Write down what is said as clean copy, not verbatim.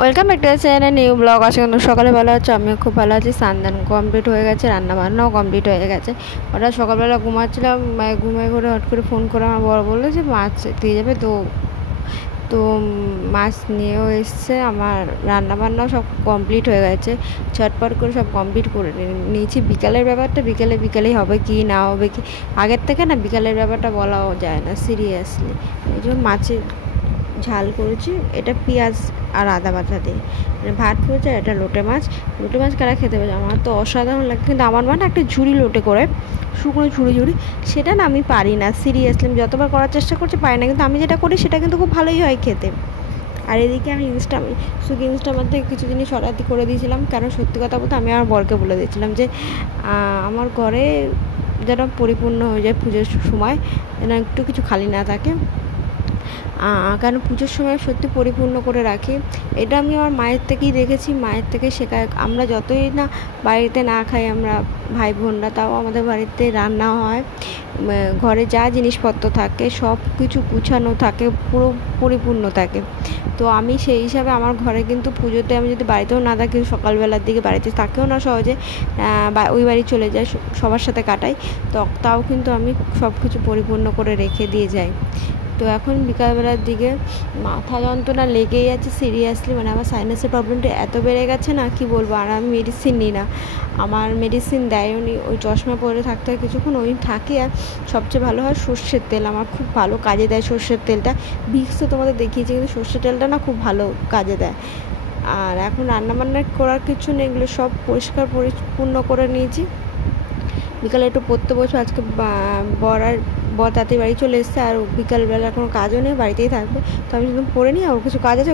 Welcome back to channel new blog. আজকে কিন্তু সকালে ভালো আছে, আমিও খুব ভালো আছি। স্নান কমপ্লিট হয়ে গেছে, রান্নাবান্নাও কমপ্লিট হয়ে গেছে। ওটা সকালবেলা ঘুমাচ্ছিলাম, ঘুমিয়ে করে হট করে ফোন করে আমার বড় বললো যে মাছ দিয়ে যাবে, তো তো মাছ নিয়েও এসছে। আমার রান্নাবান্নাও সব কমপ্লিট হয়ে গেছে, ঝটপট করে সব কমপ্লিট করে নিয়েছি। বিকালের ব্যাপারটা বিকেলেই হবে কি না হবে কি আগের থেকে না, বিকালের ব্যাপারটা বলাও যায় না সিরিয়াসলি। এই জন্য মাছের ঝাল করেছি, এটা পেঁয়াজ আর আদা বাটা দিয়ে। মানে ভাত করেছে, এটা লোটে মাছ। লোটে মাছ কারা খেতে পারে, আমার তো অসাধারণ লাগে। কিন্তু আমার মা না একটা ঝুড়ি লোটে করে, শুকনো ঝুড়ি, সেটা না আমি পারি না সিরিয়াসলি। আমি যতবার করার চেষ্টা করছি পারি না, কিন্তু আমি যেটা করি সেটা কিন্তু খুব ভালোই হয় খেতে। আর এদিকে আমি সুইগি ইনস্টামার থেকে কিছু জিনিস অর্ডার করে দিয়েছিলাম, কারণ সত্যি কথা বলতে আমি আমার বরকে বলে দিয়েছিলাম যে আমার ঘরে যেন পরিপূর্ণ হয়ে যায় পুজোর সময়, যেন একটু কিছু খালি না থাকে। কারণ পুজোর সময় সত্যি পরিপূর্ণ করে রাখি। এটা আমি আমার মায়ের থেকেই দেখেছি, মায়ের থেকে শেখা। আমরা যতই না বাড়িতে না খাই, আমরা ভাই বোনরা, তাও আমাদের বাড়িতে রান্না হয়, ঘরে যা জিনিসপত্র থাকে সব কিছু গুছানো থাকে, পুরো পরিপূর্ণ থাকে। তো আমি সেই হিসাবে আমার ঘরে কিন্তু পুজোতে আমি যদি বাড়িতেও না থাকি, সকালবেলার দিকে বাড়িতে থাকেও না সহজে, ওই বাড়ি চলে যাই, সবার সাথে কাটাই, তো তাও কিন্তু আমি সব কিছু পরিপূর্ণ করে রেখে দিয়ে যাই। তো এখন বিকালবেলার দিকে মাথা যন্ত্রণা লেগেই আছে সিরিয়াসলি। মানে আমার সাইনাসের প্রবলেমটা এত বেড়ে গেছে না, কি বলবো। আর আমি মেডিসিন নিই না, আমার মেডিসিন দেয়ও নি। ওই চশমা পরে থাকতে হয় কিছুক্ষণ, ওই থাকি। আর সবচেয়ে ভালো হয় সর্ষের তেল, আমার খুব ভালো কাজে দেয় সর্ষের তেলটা। ভিক্স তো তোমাদের দেখিয়েছি, কিন্তু সর্ষের তেলটা না খুব ভালো কাজে দেয়। আর এখন রান্নাবান্না করার কিছু নেই, এগুলো সব পরিষ্কার পরিপূর্ণ করে নিয়েছি। বিকালে একটু পড়তে বসবো। আজকে বর তাড়াতাড়ি বাড়ি চলে এসছে, আর বিকালবেলা কোনো কাজও নেই, বাড়িতেই থাকবে। তো আমি যদি পড়ে নিই, আর কিছু কাজ আছে